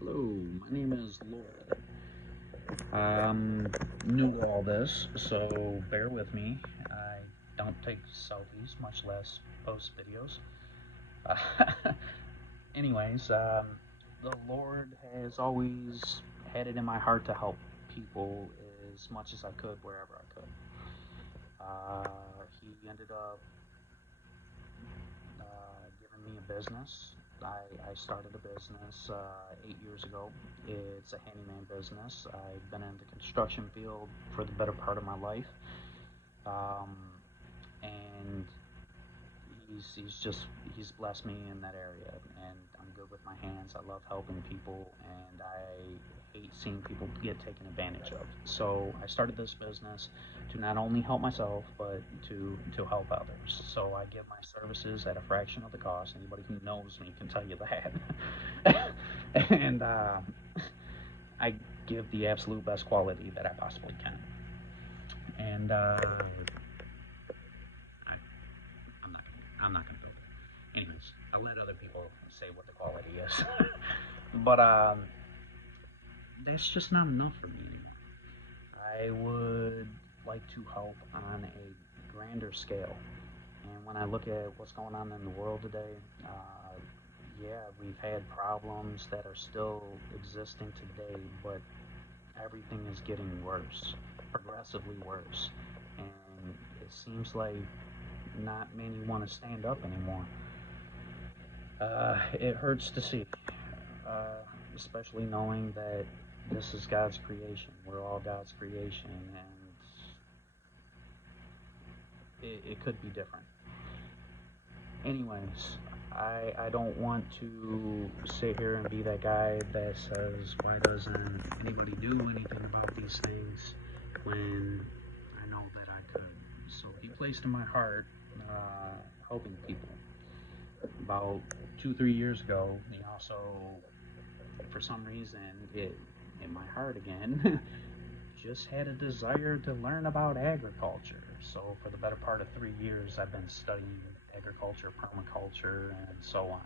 Hello, my name is Lloyd. I'm new to all this, so bear with me. I don't take selfies, much less post videos. Uh, anyways, the Lord has always had it in my heart to help people as much as I could, wherever I could. He ended up giving me a business. I started a business 8 years ago. It's a handyman business. I've been in the construction field for the better part of my life. Um, and he's blessed me in that area, and I'm good with my hands. I love helping people, and I hate seeing people get taken advantage of. So I started this business to not only help myself but to help others. So I give my services at a fraction of the cost. Anybody who knows me can tell you that. And I give the absolute best quality that I possibly can. And I'm not gonna go there. Anyways, I'll let other people say what the quality is. But that's just not enough for me. I would like to help on a grander scale. And when I look at what's going on in the world today, yeah, we've had problems that are still existing today, but everything is getting worse, progressively worse. And it seems like not many want to stand up anymore. It hurts to see, uh, especially knowing that this is God's creation. We're all God's creation, and it could be different. Anyways, I don't want to sit here and be that guy that says, why doesn't anybody do anything about these things when I know that I could? So he placed in my heart helping people. About 2, 3 years ago, he also, for some reason, it in my heart again, just had a desire to learn about agriculture. So for the better part of 3 years, I've been studying agriculture, permaculture, and so on.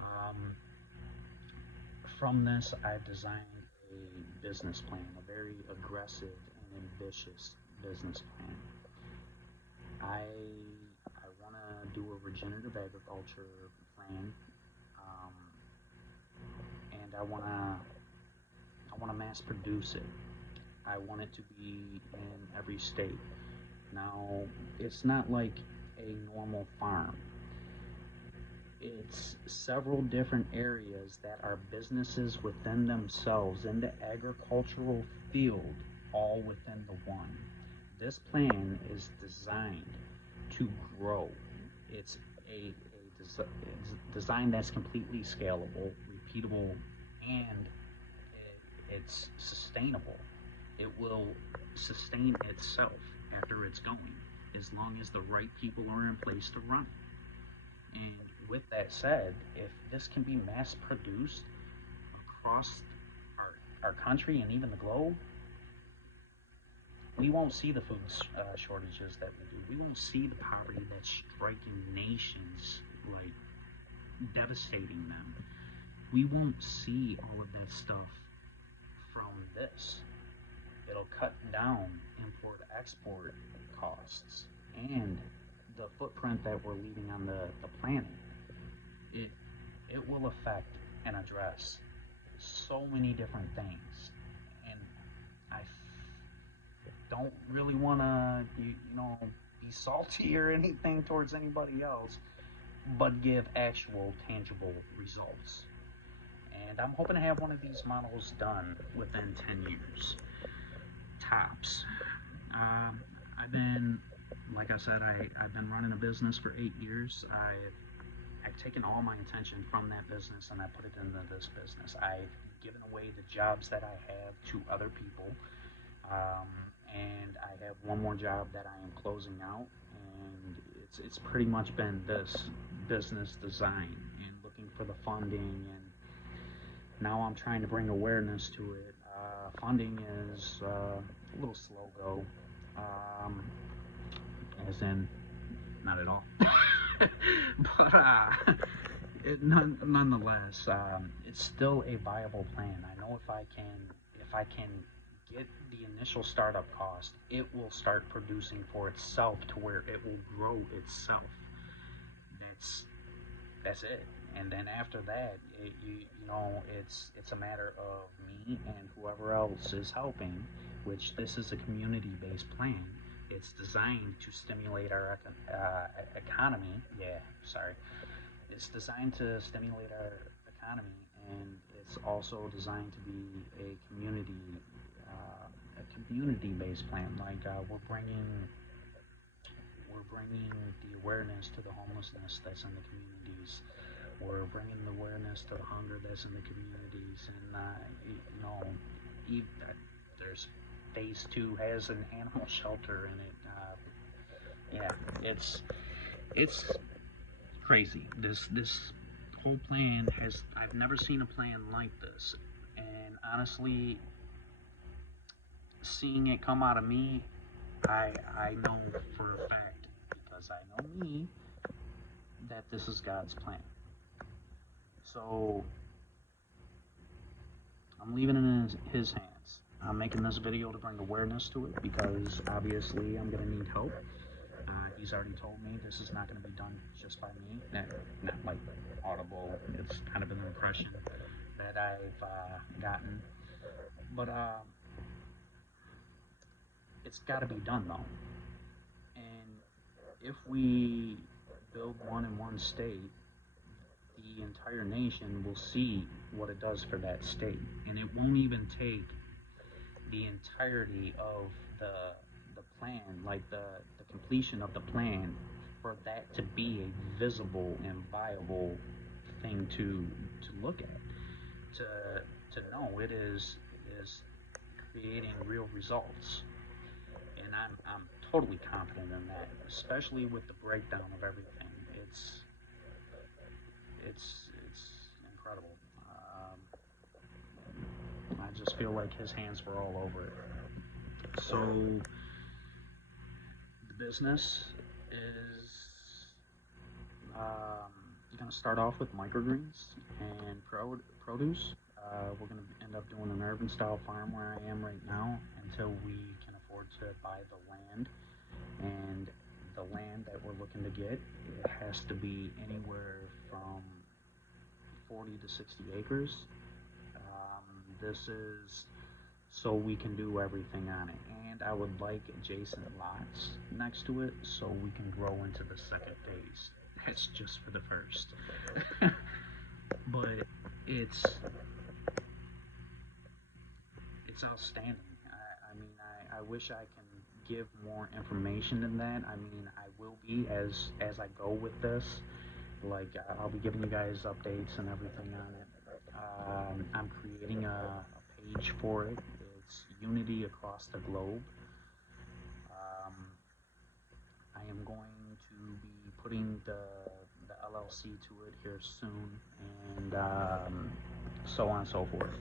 Um, from this, I've designed a business plan, a very aggressive and ambitious business plan. I I want to do a regenerative agriculture plan, um, and I want to mass produce it. I want it to be in every state. Now, it's not like a normal farm. It's several different areas that are businesses within themselves in the agricultural field, all within the one. This plan is designed to grow. It's a design that's completely scalable, repeatable, and it's sustainable. It will sustain itself after it's going, as long as the right people are in place to run it. And with that said, if this can be mass produced across our country and even the globe, we won't see the food shortages that we do. We won't see the poverty that's striking nations, like devastating them. We won't see all of that stuff from this. It'll cut down import export costs and the footprint that we're leaving on the planet. It it will affect and address so many different things. And I don't really want to be salty or anything towards anybody else, but give actual tangible results. And I'm hoping to have one of these models done within 10 years tops. Um, I've been, like I said, I've been running a business for 8 years. I've taken all my attention from that business and I put it into this business. I've given away the jobs that I have to other people, um, and I have one more job that I am closing out, and it's pretty much been this business design and looking for the funding, and now I'm trying to bring awareness to it. Funding is a little slow go, um, as in not at all. But Nonetheless, it's still a viable plan. I know if I can get the initial startup cost, it will start producing for itself to where it will grow itself. That's that's it. And then after that, you know, it's a matter of me and whoever else is helping, which this is a community-based plan. It's designed to stimulate our economy. Yeah, sorry. It's designed to stimulate our economy, and it's also designed to be a community-based plan. Like we're bringing the awareness to the homelessness that's in the communities. We're bringing the awareness to the hunger that's in the communities, and you know, there's phase two has an animal shelter in it. Yeah, it's crazy. This whole plan has I've never seen a plan like this, and honestly, seeing it come out of me, I know for a fact because I know me that this is God's plan. So I'm leaving it in his hands. I'm making this video to bring awareness to it because obviously I'm gonna need help. He's already told me this is not going to be done just by me. Not like audible. It's kind of an impression that I've gotten. But it's got to be done though. And if we build one in one state, the entire nation will see what it does for that state. And it won't even take the entirety of the plan, like the completion of the plan, for that to be a visible and viable thing to look at, to know it is creating real results. And I'm totally confident in that, especially with the breakdown of everything. It's incredible. I just feel like his hands were all over it. So the business is going to start off with microgreens and produce. We're going to end up doing an urban style farm where I am right now until we can afford to buy the land. And the land that we're looking to get, it has to be anywhere from 40 to 60 acres. This is so we can do everything on it, and I would like adjacent lots next to it so we can grow into the second phase. That's just for the first. But it's outstanding. I mean, I wish I can give more information than that. I mean, I will be as I go with this. Like I'll be giving you guys updates and everything on it. I'm creating a page for it. It's Unity Across the Globe. I am going to be putting the LLC to it here soon, and so on and so forth.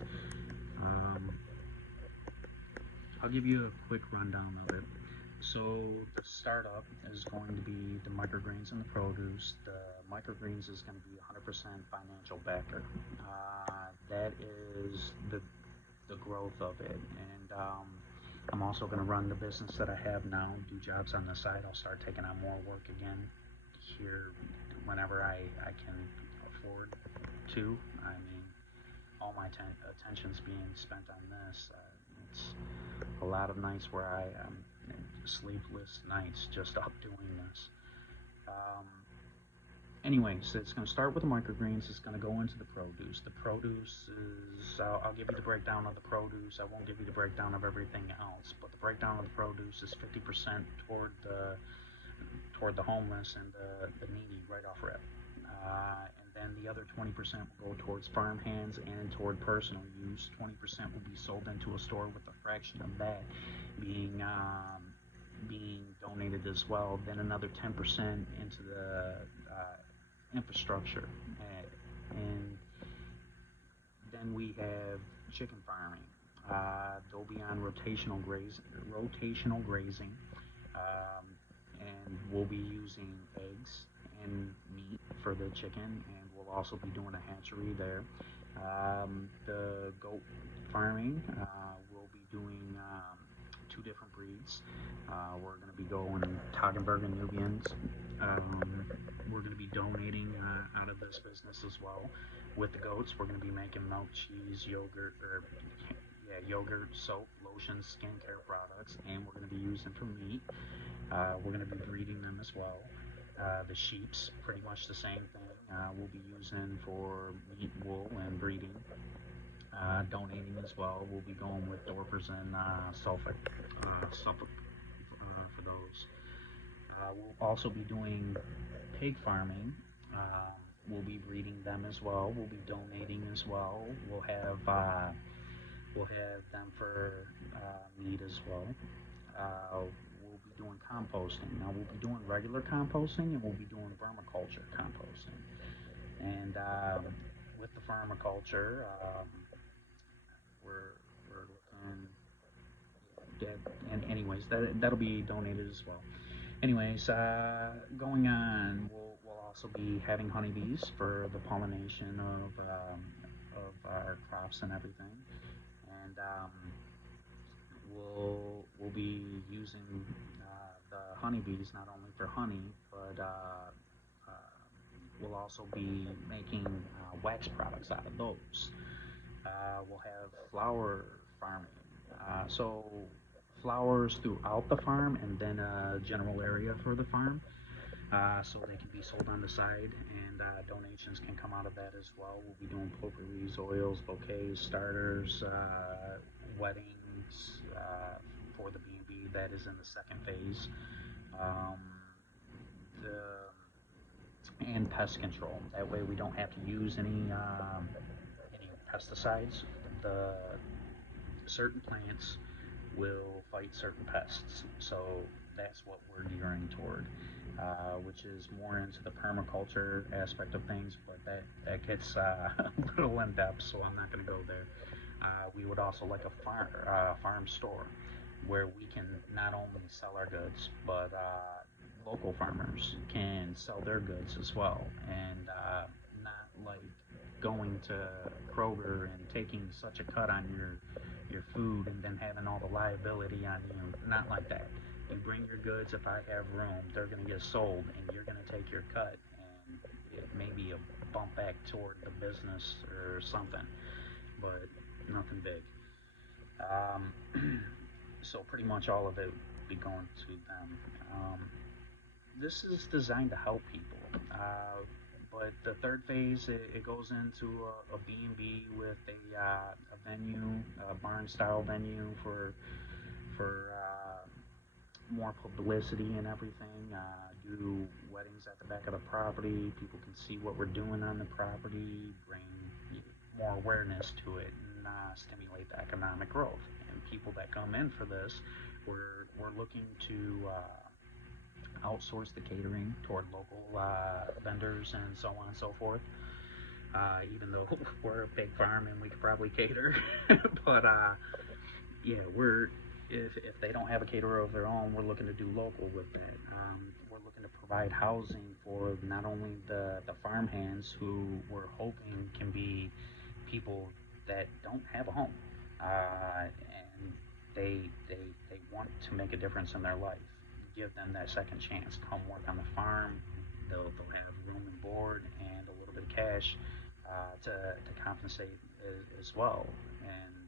I'll give you a quick rundown of it. So the startup is going to be the microgreens and the produce. The microgreens is going to be 100% financial backer. That is the growth of it, and I'm also going to run the business that I have now, do jobs on the side. I'll start taking on more work again here whenever I can afford to. I mean, all my attention's being spent on this. It's a lot of nights where I'm sleepless nights just up doing this. Anyways, it's going to start with the microgreens. It's going to go into the produce. The produce is, I'll give you the breakdown of the produce. I won't give you the breakdown of everything else, but the breakdown of the produce is 50% toward the homeless and the needy right off rip. And then the other 20% will go towards farm hands and toward personal use. 20% will be sold into a store, with a fraction of that being donated as well. Then another 10% into the infrastructure, and then we have chicken farming. They'll be on rotational grazing, and we'll be using eggs and meat for the chicken, and we'll we'll also be doing a hatchery there. The goat farming, we'll be doing 2 different breeds. We're going to be going Toggenburg and Nubians. We're going to be donating out of this business as well. With the goats, we're going to be making milk, cheese, yogurt, or yogurt, soap, lotions, skincare products, and we're going to be using for meat. We're going to be breeding them as well. The sheep's pretty much the same thing. We'll be using for meat, wool, and breeding. Donating as well. We'll be going with Dorpers and Suffolk for those. We'll also be doing pig farming. We'll be breeding them as well. We'll be donating as well. We'll have them for meat as well. We'll be doing composting. Now we'll be doing regular composting and we'll be doing vermiculture composting. And with the vermiculture, we're looking and anyways, that'll be donated as well. Anyways, going on, we'll also be having honeybees for the pollination of our crops and everything, and we'll be using the honeybees not only for honey, but we'll also be making wax products out of those. We'll have flower farming, so flowers throughout the farm and then a general area for the farm, so they can be sold on the side, and donations can come out of that as well. We'll be doing potpourris, oils, bouquets, starters, weddings for the B&B. That is in the second phase. And pest control. That way we don't have to use any pesticides. The certain plants will fight certain pests, so that's what we're gearing toward, which is more into the permaculture aspect of things, but that gets a little in depth, so I'm not going to go there. We would also like a farm store where we can not only sell our goods, but local farmers can sell their goods as well, and not like going to Kroger and taking such a cut on your food and then having all the liability on you. Not like that. You bring your goods. If I have room, they're going to get sold, and you're going to take your cut, and it may be a bump back toward the business or something, but nothing big. So pretty much all of it will be going to them. This is designed to help people, but the third phase, it goes into a B&B with a venue, a barn-style venue for more publicity and everything. Do weddings at the back of the property. People can see what we're doing on the property, bring more awareness to it, and stimulate the economic growth. And people that come in for this, we're looking to outsource the catering toward local vendors and so on and so forth. Even though we're a big farm and we could probably cater, but yeah, if they don't have a caterer of their own, we're looking to do local with that. We're looking to provide housing for not only the farm hands who we're hoping can be people that don't have a home, and they want to make a difference in their life. Give them that second chance. Come work on the farm. They'll have room and board and a little bit of cash to compensate as well. And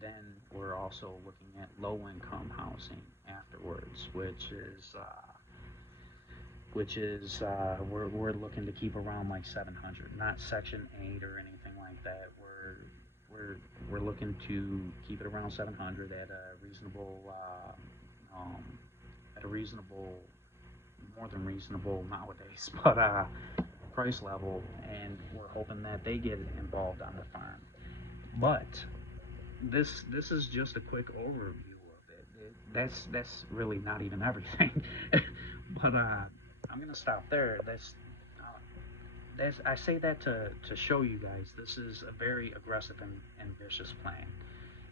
then we're also looking at low-income housing afterwards, which is we're looking to keep around like 700, not Section 8 or anything like that. We're looking to keep it around 700 at a reasonable more than reasonable nowadays, but price level, and we're hoping that they get involved on the farm. But this is just a quick overview of it. That's really not even everything. But I'm gonna stop there. I say that to show you guys this is a very aggressive and ambitious plan.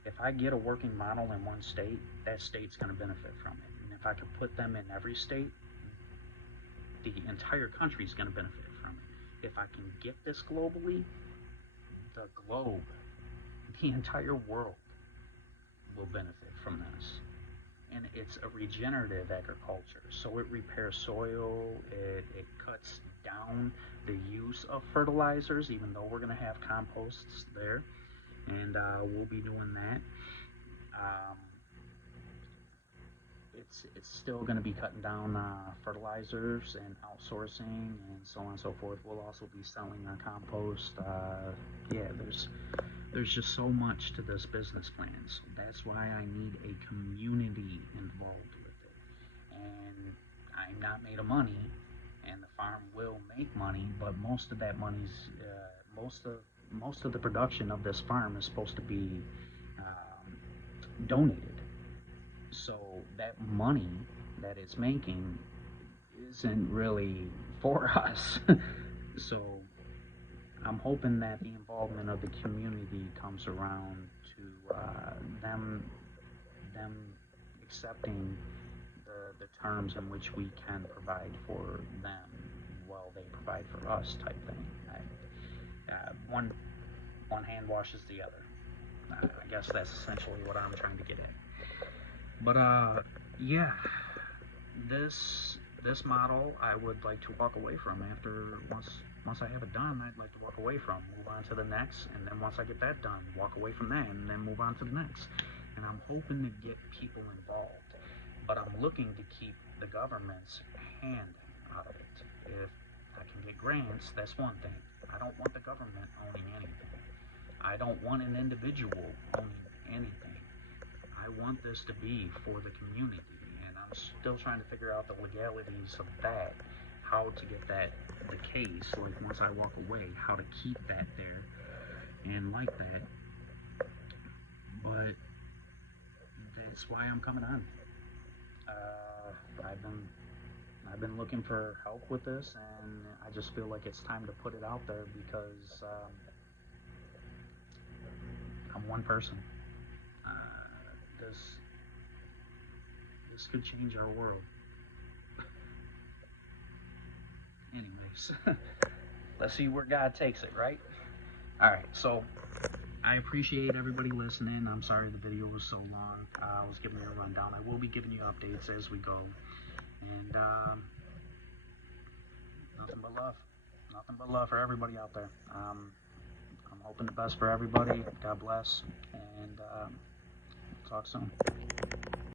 If I get a working model in one state, that state's going to benefit from it. And if I could put them in every state, the entire country is going to benefit from it. if I can get this globally, the globe, the entire world will benefit from this. And it's a regenerative agriculture, so it repairs soil, it cuts down the use of fertilizers, even though we're going to have composts there, and we'll be doing that. It's still going to be cutting down fertilizers and outsourcing and so on and so forth. We'll also be selling our compost. Yeah, there's just so much to this business plan, so that's why I need a community involved with it. And I'm not made of money, and the farm will make money, but most of that money's most of the production of this farm is supposed to be donated. So that money that it's making isn't really for us. So I'm hoping that the involvement of the community comes around to them accepting the terms in which we can provide for them while they provide for us, type thing. One hand washes the other. I guess that's essentially what I'm trying to get at. But yeah, this model I would like to walk away from after once I have it done. I'd like to walk away from, move on to the next, and then once I get that done, walk away from that, and then move on to the next. And I'm hoping to get people involved, but I'm looking to keep the government's hand out of it. If I can get grants, that's one thing. I don't want the government owning anything. I don't want an individual owning anything. I want this to be for the community, and I'm still trying to figure out the legalities of that, how to get that the case, like once I walk away, how to keep that there and like that. But that's why I'm coming on. I've been looking for help with this, and I just feel like it's time to put it out there because I'm one person. This could change our world. Anyways, let's see where God takes it, right? All right, so I appreciate everybody listening. I'm sorry the video was so long. I was giving you a rundown. I will be giving you updates as we go, and nothing but love. Nothing but love for everybody out there. I'm hoping the best for everybody. God bless, and talk soon.